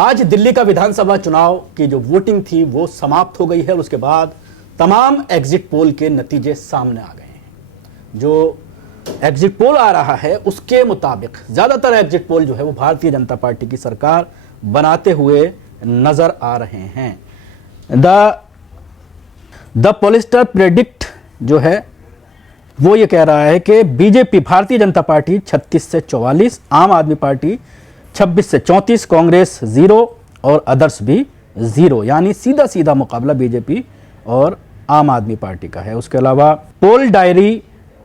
आज दिल्ली का विधानसभा चुनाव की जो वोटिंग थी वो समाप्त हो गई है। उसके बाद तमाम एग्जिट पोल के नतीजे सामने आ गए हैं। जो एग्जिट पोल आ रहा है उसके मुताबिक ज्यादातर एग्जिट पोल जो है वो भारतीय जनता पार्टी की सरकार बनाते हुए नजर आ रहे हैं। द पोलिस्टर प्रेडिक्ट जो है वो ये कह रहा है कि बीजेपी भारतीय जनता पार्टी 36 से 44, आम आदमी पार्टी 26 से 34, कांग्रेस 0 और अदर्स भी 0, यानी सीधा सीधा मुकाबला बीजेपी और आम आदमी पार्टी का है। उसके अलावा पोल डायरी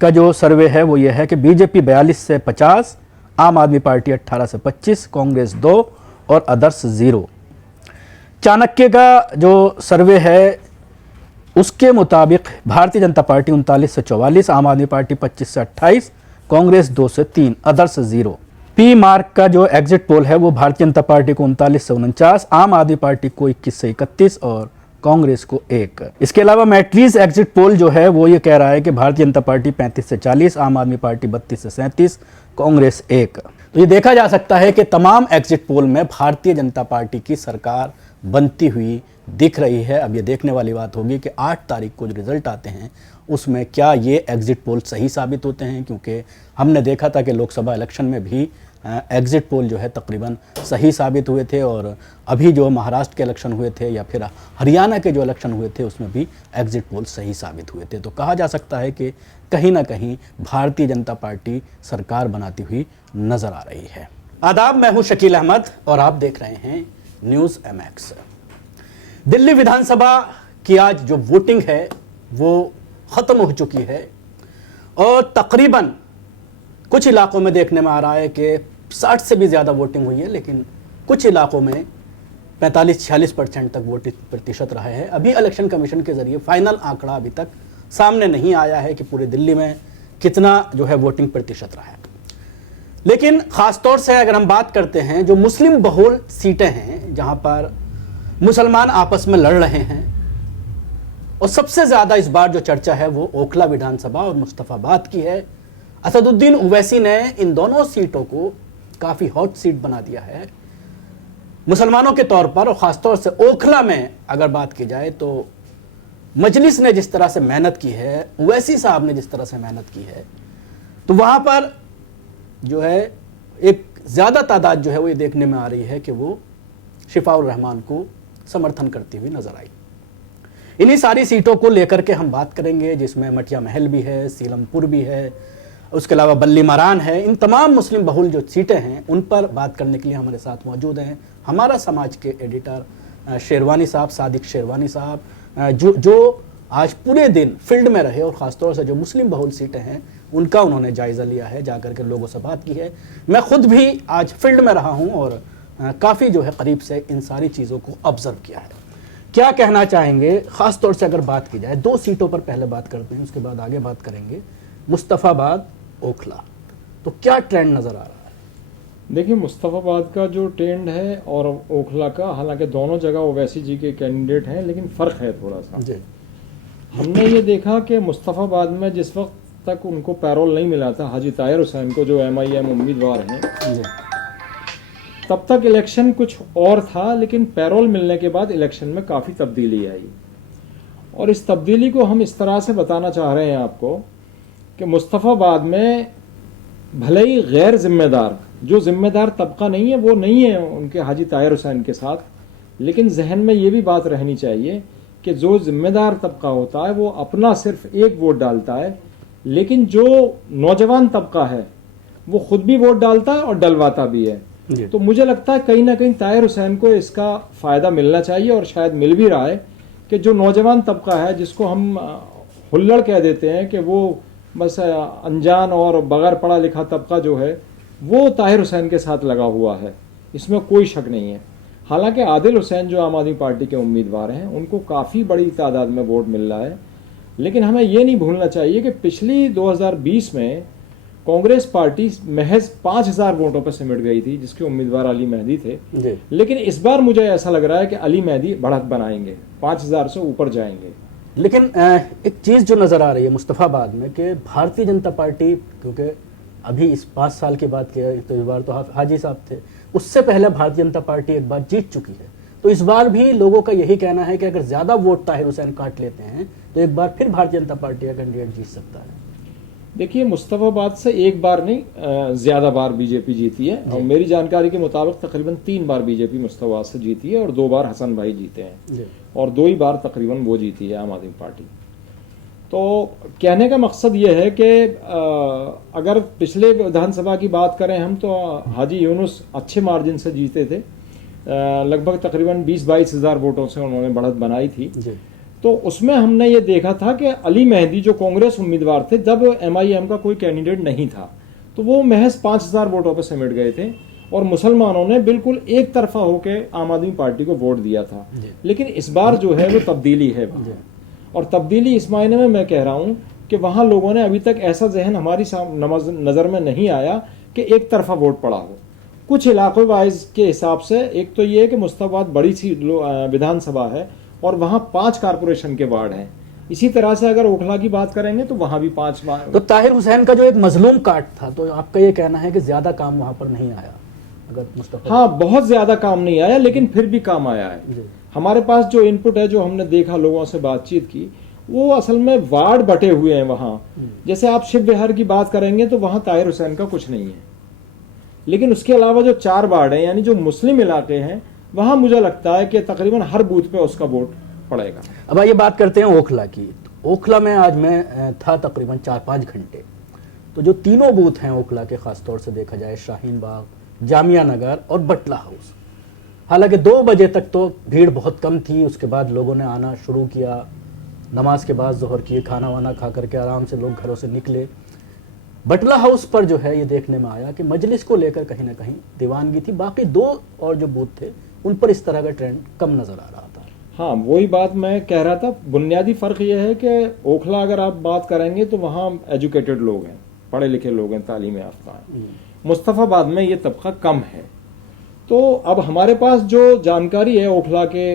का जो सर्वे है वो ये है कि बीजेपी 42 से 50, आम आदमी पार्टी 18 से 25, कांग्रेस 2 और अदर्स 0। चाणक्य का जो सर्वे है उसके मुताबिक भारतीय जनता पार्टी 39 से 44, आम आदमी पार्टी 25 से 28, कांग्रेस 2 से 3, अदर्स 0। पी मार्क का जो एग्जिट पोल है वो भारतीय जनता पार्टी को 39 से 49, आम आदमी पार्टी को 21 से 31 और कांग्रेस को 1। इसके अलावा मैट्रिक्स एग्जिट पोल जो है वो ये कह रहा है कि भारतीय जनता पार्टी 35 से 40, आम आदमी पार्टी 32 से 37, कांग्रेस 1। तो ये देखा जा सकता है कि तमाम एग्जिट पोल में भारतीय जनता पार्टी की सरकार बनती हुई दिख रही है। अब ये देखने वाली बात होगी कि 8 तारीख को जो रिजल्ट आते हैं उसमें क्या ये एग्जिट पोल सही साबित होते हैं, क्योंकि हमने देखा था कि लोकसभा इलेक्शन में भी एग्जिट पोल जो है तकरीबन सही साबित हुए थे, और अभी जो महाराष्ट्र के इलेक्शन हुए थे या फिर हरियाणा के जो इलेक्शन हुए थे उसमें भी एग्जिट पोल सही साबित हुए थे। तो कहा जा सकता है कि कहीं ना कहीं भारतीय जनता पार्टी सरकार बनाती हुई नजर आ रही है। आदाब, मैं हूं शकील अहमद और आप देख रहे हैं न्यूज़ MX। दिल्ली विधानसभा की आज जो वोटिंग है वो ख़त्म हो चुकी है और तकरीबन कुछ इलाकों में देखने में आ रहा है कि 60 से भी ज़्यादा वोटिंग हुई है, लेकिन कुछ इलाकों में 45-46% तक वोटिंग प्रतिशत रहा है। अभी इलेक्शन कमीशन के ज़रिए फाइनल आंकड़ा अभी तक सामने नहीं आया है कि पूरी दिल्ली में कितना जो है वोटिंग प्रतिशत रहा है। लेकिन ख़ासतौर से अगर हम बात करते हैं जो मुस्लिम बहुल सीटें हैं जहाँ पर मुसलमान आपस में लड़ रहे हैं, और सबसे ज़्यादा इस बार जो चर्चा है वो ओखला विधानसभा और मुस्तफ़ाबाद की है। असदुद्दीन ओवैसी ने इन दोनों सीटों को काफ़ी हॉट सीट बना दिया है मुसलमानों के तौर पर, और ख़ासतौर से ओखला में अगर बात की जाए तो मजलिस ने जिस तरह से मेहनत की है, ओवैसी साहब ने जिस तरह से मेहनत की है, तो वहाँ पर जो है एक ज़्यादा तादाद जो है वो ये देखने में आ रही है कि वो शिफाउर रहमान को समर्थन करती हुई नजर आई। इन्हीं सारी सीटों को लेकर के हम बात करेंगे, जिसमें मटिया महल भी है, सीलमपुर भी है, उसके अलावा बल्ली मारान है। इन तमाम मुस्लिम बहुल जो सीटें हैं उन पर बात करने के लिए हमारे साथ मौजूद हैं हमारा समाज के एडिटर शेरवानी साहब, सादिक शेरवानी साहब, जो आज पूरे दिन फील्ड में रहे और ख़ासतौर से जो मुस्लिम बहुल सीटें हैं उनका उन्होंने जायज़ा लिया है, जाकर के लोगों से बात की है। मैं खुद भी आज फील्ड में रहा हूँ और काफ़ी जो है करीब से इन सारी चीज़ों को ऑब्जर्व किया है। क्या कहना चाहेंगे ख़ास तौर से अगर बात की जाए 2 सीटों पर पहले बात करते हैं, उसके बाद आगे बात करेंगे मुस्तफ़ाबाद ओखला, तो क्या ट्रेंड नज़र आ रहा है? देखिए, मुस्तफ़ाबाद का जो ट्रेंड है और ओखला का, हालांकि दोनों जगह ओवैसी जी के कैंडिडेट हैं, लेकिन फ़र्क है थोड़ा सा जी। हमने ये देखा कि मुस्तफ़ाबाद में जिस वक्त तक उनको पैरोल नहीं मिला था हाजी ताहिर हुसैन को, जो MIM उम्मीदवार हैं, तब तक इलेक्शन कुछ और था, लेकिन पैरोल मिलने के बाद इलेक्शन में काफ़ी तब्दीली आई। और इस तब्दीली को हम इस तरह से बताना चाह रहे हैं आपको कि मुस्तफ़ाबाद में भले ही गैर जिम्मेदार, जो जिम्मेदार तबका नहीं है वो नहीं है उनके हाजी ताहिर हुसैन के साथ, लेकिन जहन में ये भी बात रहनी चाहिए कि जो जिम्मेदार तबका होता है वो अपना सिर्फ एक वोट डालता है, लेकिन जो नौजवान तबका है वो खुद भी वोट डालता है और डलवाता भी है। तो मुझे लगता है कहीं ना कहीं ताहिर हुसैन को इसका फ़ायदा मिलना चाहिए, और शायद मिल भी रहा है कि जो नौजवान तबका है, जिसको हम हुल्लड़ कह देते हैं कि वो बस अनजान और बगैर पढ़ा लिखा तबका जो है वो ताहिर हुसैन के साथ लगा हुआ है, इसमें कोई शक नहीं है। हालांकि आदिल हुसैन जो आम आदमी पार्टी के उम्मीदवार हैं उनको काफ़ी बड़ी तादाद में वोट मिल रहा है, लेकिन हमें ये नहीं भूलना चाहिए कि पिछली 2020 में कांग्रेस पार्टी महज 5000 वोटों पर सिमट गई थी, जिसके उम्मीदवार अली मेहदी थे। लेकिन इस बार मुझे ऐसा लग रहा है कि अली मेहदी बढ़त बनाएंगे, 5000 से ऊपर जाएंगे। लेकिन एक चीज़ जो नज़र आ रही है मुस्तफ़ाबाद में कि भारतीय जनता पार्टी, क्योंकि अभी इस 5 साल की बात किया तो इस बार तो हाजी साहब थे, उससे पहले भारतीय जनता पार्टी एक बार जीत चुकी है। तो इस बार भी लोगों का यही कहना है कि अगर ज्यादा वोट ताहिर हुसैन काट लेते हैं तो एक बार फिर भारतीय जनता पार्टी का कैंडिडेट जीत सकता है। देखिए, मुस्तफाबाद से एक बार नहीं, ज्यादा बार बीजेपी जीती है और मेरी जानकारी के मुताबिक तकरीबन 3 बार बीजेपी मुस्तफाबाद से जीती है और 2 बार हसन भाई जीते हैं और 2 ही बार तकरीबन वो जीती है आम आदमी पार्टी। तो कहने का मकसद ये है कि अगर पिछले विधानसभा की बात करें हम तो हाजी यूनुस अच्छे मार्जिन से जीते थे, लगभग तकरीबन 20-22 हज़ार वोटों से उन्होंने बढ़त बनाई थी। तो उसमें हमने ये देखा था कि अली मेहदी जो कांग्रेस उम्मीदवार थे, जब MIM का कोई कैंडिडेट नहीं था तो वो महज 5,000 वोटों पर सिमट गए थे और मुसलमानों ने बिल्कुल एक तरफा होकर आम आदमी पार्टी को वोट दिया था। लेकिन इस बार जो है वो तब्दीली है वहाँ, और तब्दीली इस मायने में मैं कह रहा हूँ कि वहाँ लोगों ने अभी तक ऐसा जहन हमारी नज़र में नहीं आया कि एक तरफा वोट पड़ा हो। कुछ इलाकों वाइज के हिसाब से एक तो ये है कि मुस्तफाबाद बड़ी सी विधानसभा है और वहाँ 5 कारपोरेशन के वार्ड हैं। इसी तरह से अगर ओखला की बात करेंगे तो वहाँ भी 5 वार्ड। तो ताहिर हुसैन का जो एक मजलूम काट था, तो आपका ये कहना है कि ज्यादा काम वहाँ पर नहीं आया? अगर मुस्तफा, हाँ, बहुत ज्यादा काम नहीं आया लेकिन फिर भी काम आया है। हमारे पास जो इनपुट है, जो हमने देखा, लोगों से बातचीत की, वो असल में वार्ड बटे हुए हैं वहाँ। जैसे आप शिव विहार की बात करेंगे तो वहाँ ताहिर हुसैन का कुछ नहीं है, लेकिन उसके अलावा जो 4 वार्ड हैं यानी जो मुस्लिम इलाके हैं, वहां मुझे लगता है कि तकरीबन हर बूथ पे उसका वोट पड़ेगा। अब आइए बात करते हैं ओखला की। तो ओखला में आज मैं था तकरीबन 4-5 घंटे। तो जो तीनों बूथ हैं ओखला के, खासतौर से देखा जाए शाहीन बाग, जामिया नगर और बटला हाउस, हालांकि 2 बजे तक तो भीड़ बहुत कम थी। उसके बाद लोगों ने आना शुरू किया, नमाज के बाद जोहर किए, खाना वाना खा करके आराम से लोग घरों से निकले। बटला हाउस पर जो है ये देखने में आया कि मजलिस को लेकर कहीं ना कहीं दीवानगी थी। बाकी 2 और जो बूथ थे उन पर इस तरह का ट्रेंड कम नजर आ रहा था। हाँ, वही बात मैं कह रहा था। बुनियादी फर्क यह है कि ओखला अगर आप बात करेंगे तो वहाँ एजुकेटेड लोग हैं, पढ़े लिखे लोग हैं, तालीम याफ्ता हैं। मुस्तफाबाद में ये तबका कम है। तो अब हमारे पास जो जानकारी है ओखला के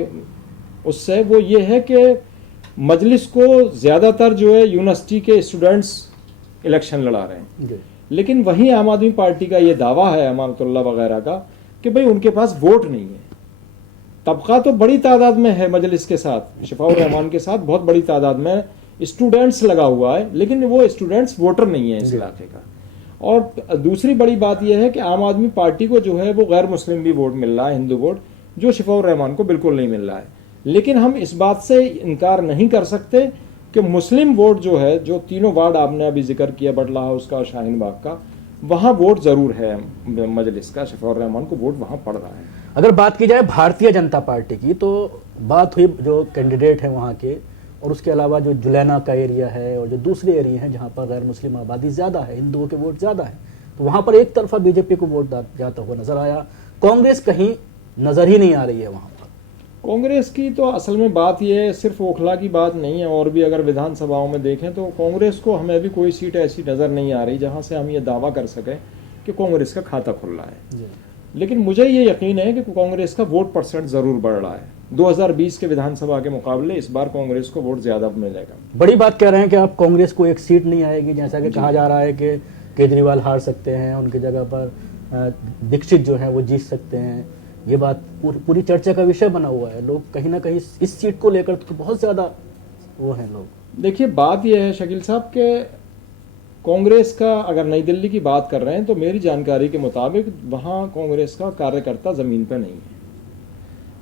उससे, वो ये है कि मजलिस को ज़्यादातर जो है यूनिवर्सिटी के स्टूडेंट्स इलेक्शन लड़ा रहे हैं, लेकिन वहीं आम आदमी पार्टी का ये दावा है, अमानतुल्लाह वगैरह का, कि भाई उनके पास वोट नहीं है। तबका तो बड़ी तादाद में है मजलिस के साथ, शफाउर रहमान के साथ बहुत बड़ी तादाद में स्टूडेंट्स लगा हुआ है, लेकिन वो स्टूडेंट्स वोटर नहीं है इस इलाके का। और दूसरी बड़ी बात यह है कि आम आदमी पार्टी को जो है वो गैर मुस्लिम भी वोट मिल रहा है, हिंदू वोट, जो शफाउर रहमान को बिल्कुल नहीं मिल रहा है। लेकिन हम इस बात से इनकार नहीं कर सकते कि मुस्लिम वोट जो है, जो तीनों वार्ड आपने अभी जिक्र किया, बटला हाउस का, शाहीन बाग का, वहाँ वोट जरूर है मजलिस का, शफाउर रहमान को वोट वहाँ पड़ रहा है। अगर बात की जाए भारतीय जनता पार्टी की, तो बात हुई जो कैंडिडेट है वहाँ के, और उसके अलावा जो जुलैना का एरिया है और जो दूसरे एरिया हैं जहाँ पर गैर मुस्लिम आबादी ज़्यादा है, हिंदुओं के वोट ज़्यादा है, तो वहाँ पर एक तरफा बीजेपी को वोट जाता हुआ नजर आया। कांग्रेस कहीं नजर ही नहीं आ रही है वहाँ पर। कांग्रेस की तो असल में बात यह है, सिर्फ ओखला की बात नहीं है, और भी अगर विधानसभाओं में देखें तो कांग्रेस को हमें भी कोई सीट ऐसी नज़र नहीं आ रही जहाँ से हम ये दावा कर सकें कि कांग्रेस का खाता खुल रहा है। लेकिन मुझे ये यकीन है कि कांग्रेस का वोट परसेंट ज़रूर बढ़ रहा है। 2020 के विधानसभा के मुकाबले इस बार कांग्रेस को वोट ज़्यादा मिलेगा। बड़ी बात कह रहे हैं कि आप कांग्रेस को एक सीट नहीं आएगी, जैसा कि कहा जा रहा है कि केजरीवाल हार सकते हैं, उनकी जगह पर दीक्षित जो है वो जीत सकते हैं। ये बात पूरी चर्चा का विषय बना हुआ है। लोग कहीं ना कहीं इस सीट को लेकर तो बहुत ज़्यादा वो हैं लोग। देखिए, बात यह है शकील साहब के कांग्रेस का, अगर नई दिल्ली की बात कर रहे हैं तो मेरी जानकारी के मुताबिक वहाँ कांग्रेस का कार्यकर्ता ज़मीन पर नहीं है।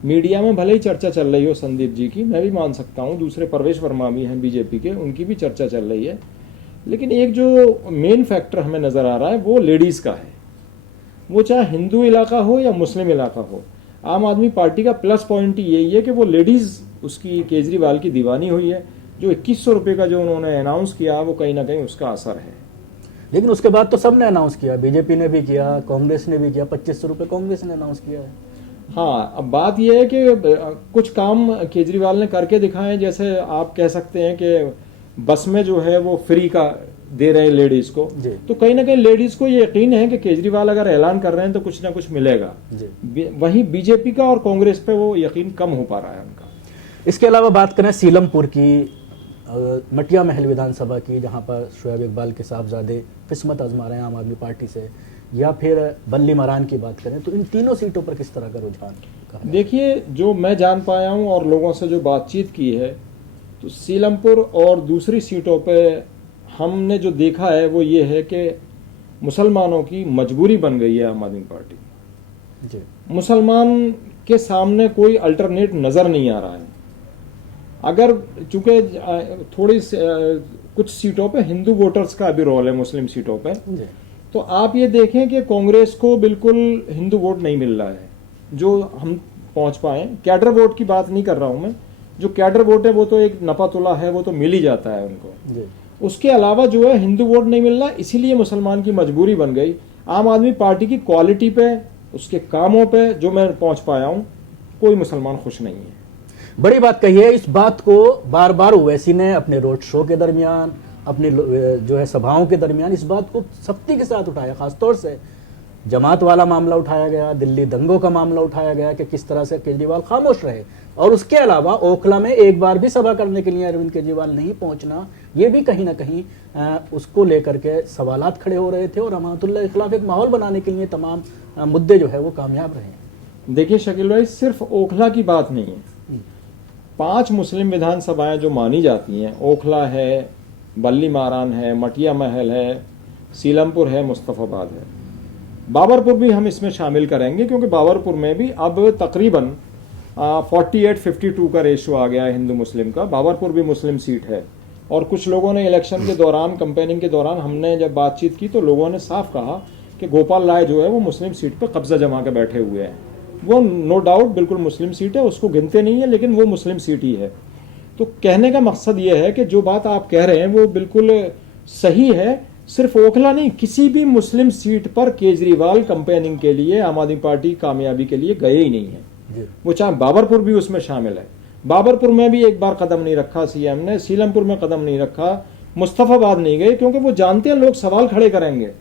मीडिया में भले ही चर्चा चल रही हो संदीप जी की, मैं भी मान सकता हूँ, दूसरे परवेश वर्मा भी हैं बीजेपी के, उनकी भी चर्चा चल रही है, लेकिन एक जो मेन फैक्टर हमें नज़र आ रहा है वो लेडीज़ का है। वो चाहे हिंदू इलाका हो या मुस्लिम इलाका हो, आम आदमी पार्टी का प्लस पॉइंट यही है कि वो लेडीज़ उसकी केजरीवाल की दीवानी हुई है। जो 2100 रुपये का जो उन्होंने अनाउंस किया, वो कहीं ना कहीं उसका असर है। लेकिन उसके बाद तो सबने अनाउंस किया, बीजेपी ने भी किया, कांग्रेस ने भी किया, 2500 रुपये कांग्रेस ने अनाउंस किया है। हाँ, अब बात यह है कि कुछ काम केजरीवाल ने करके दिखाए। जैसे आप कह सकते हैं कि बस में जो है वो फ्री का दे रहे हैं लेडीज को, तो कहीं ना कहीं लेडीज को ये यकीन है कि केजरीवाल अगर ऐलान कर रहे हैं तो कुछ ना कुछ मिलेगा। वहीं बीजेपी का और कांग्रेस पे वो यकीन कम हो पा रहा है उनका। इसके अलावा बात करें सीलमपुर की, मटिया महल विधानसभा की, जहां पर शुएब इकबाल के साहबजादे किस्मत आजमा रहे हैं आम आदमी पार्टी से, या फिर बल्ली मरान की बात करें, तो इन तीनों सीटों पर किस तरह का रुझान? देखिए, जो मैं जान पाया हूं और लोगों से जो बातचीत की है, तो सीलमपुर और दूसरी सीटों पे हमने जो देखा है वो ये है कि मुसलमानों की मजबूरी बन गई है आम आदमी पार्टी। जी। मुसलमान के सामने कोई अल्टरनेट नज़र नहीं आ रहा है। अगर चूंकि कुछ सीटों पे हिंदू वोटर्स का भी रोल है, मुस्लिम सीटों पे, तो आप ये देखें कि कांग्रेस को बिल्कुल हिंदू वोट नहीं मिल रहा है जो हम पहुंच पाए। कैडर वोट की बात नहीं कर रहा हूं मैं, जो कैडर वोट है वो तो एक नपातुला है, वो तो मिल ही जाता है उनको। उसके अलावा जो है हिंदू वोट नहीं मिल रहा, इसीलिए मुसलमान की मजबूरी बन गई। आम आदमी पार्टी की क्वालिटी पे, उसके कामों पे जो मैं पहुंच पाया हूं, कोई मुसलमान खुश नहीं है। बड़ी बात कही है। इस बात को बार बार ओवैसी ने अपने रोड शो के दरमियान, अपने जो है सभाओं के दरमियान इस बात को सख्ती के साथ उठाया। खासतौर से जमात वाला मामला उठाया गया, दिल्ली दंगों का मामला उठाया गया कि किस तरह से केजरीवाल खामोश रहे, और उसके अलावा ओखला में एक बार भी सभा करने के लिए अरविंद केजरीवाल नहीं पहुंचना, ये भी कहीं ना कहीं उसको लेकर के सवालात खड़े हो रहे थे, और अमानतुल्लाह के खिलाफ एक माहौल बनाने के लिए तमाम मुद्दे जो है वो कामयाब रहे। देखिए शकील भाई, सिर्फ ओखला की बात नहीं है। 5 मुस्लिम विधानसभाएं जो मानी जाती हैं, ओखला है, बल्ली मारान है, मटिया महल है, सीलमपुर है, मुस्तफ़ाबाद है, बाबरपुर भी हम इसमें शामिल करेंगे, क्योंकि बाबरपुर में भी अब तकरीबन 48-52 का रेशो आ गया है हिंदू मुस्लिम का। बाबरपुर भी मुस्लिम सीट है, और कुछ लोगों ने इलेक्शन के दौरान, कैंपेनिंग के दौरान हमने जब बातचीत की तो लोगों ने साफ कहा कि गोपाल राय जो है वो मुस्लिम सीट पर कब्जा जमा के बैठे हुए हैं। वो नो डाउट बिल्कुल मुस्लिम सीट है, उसको गिनते नहीं है, लेकिन वो मुस्लिम सीट ही है। तो कहने का मकसद ये है कि जो बात आप कह रहे हैं वो बिल्कुल सही है। सिर्फ ओखला नहीं, किसी भी मुस्लिम सीट पर केजरीवाल कैंपेनिंग के लिए, आम आदमी पार्टी कामयाबी के लिए गए ही नहीं है। वो चाहे बाबरपुर भी उसमें शामिल है, बाबरपुर में भी एक बार कदम नहीं रखा सीएम ने, सीलमपुर में कदम नहीं रखा, मुस्तफाबाद नहीं गए, क्योंकि वो जानते हैं लोग सवाल खड़े करेंगे।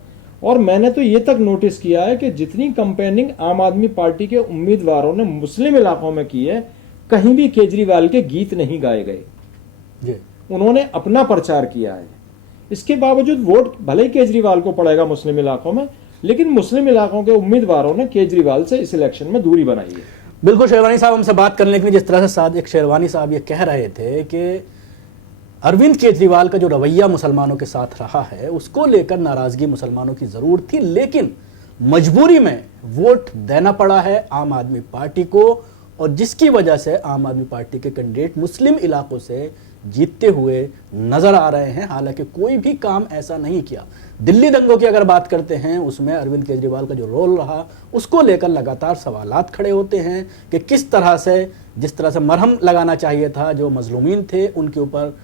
और मैंने तो ये तक नोटिस किया है कि जितनी कैंपेनिंग आम आदमी पार्टी के उम्मीदवारों ने मुस्लिम इलाकों में की है, कहीं भी केजरीवाल के गीत नहीं गाए गए। उन्होंने अपना प्रचार किया है। इसके बावजूद वोट भले ही केजरीवाल को पड़ेगा मुस्लिम इलाकों में, लेकिन मुस्लिम इलाकों के उम्मीदवारों ने केजरीवाल से इस इलेक्शन में दूरी बनाई है। बिल्कुल शेरवानी साहब हमसे बात करने के लिए, जिस तरह से सादिक शेरवानी साहब ये कह रहे थे कि अरविंद केजरीवाल का जो रवैया मुसलमानों के साथ रहा है, उसको लेकर नाराजगी मुसलमानों की जरूर थी, लेकिन मजबूरी में वोट देना पड़ा है आम आदमी पार्टी को, और जिसकी वजह से आम आदमी पार्टी के कैंडिडेट मुस्लिम इलाकों से जीतते हुए नजर आ रहे हैं। हालांकि कोई भी काम ऐसा नहीं किया। दिल्ली दंगों की अगर बात करते हैं, उसमें अरविंद केजरीवाल का जो रोल रहा, उसको लेकर लगातार सवालात खड़े होते हैं कि किस तरह से, जिस तरह से मरहम लगाना चाहिए था जो मजलूमीन थे उनके ऊपर,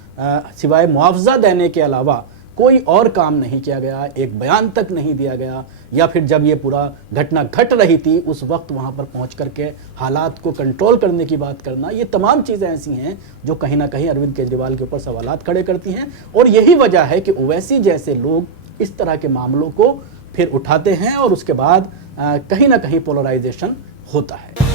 सिवाय मुआवजा देने के अलावा कोई और काम नहीं किया गया, एक बयान तक नहीं दिया गया, या फिर जब ये पूरा घटना घट रही थी उस वक्त वहां पर पहुंच करके हालात को कंट्रोल करने की बात करना, ये तमाम चीज़ें ऐसी हैं जो कहीं ना कहीं अरविंद केजरीवाल के ऊपर सवालात खड़े करती हैं। और यही वजह है कि ओवैसी जैसे लोग इस तरह के मामलों को फिर उठाते हैं, और उसके बाद कहीं ना कहीं पोलराइजेशन होता है।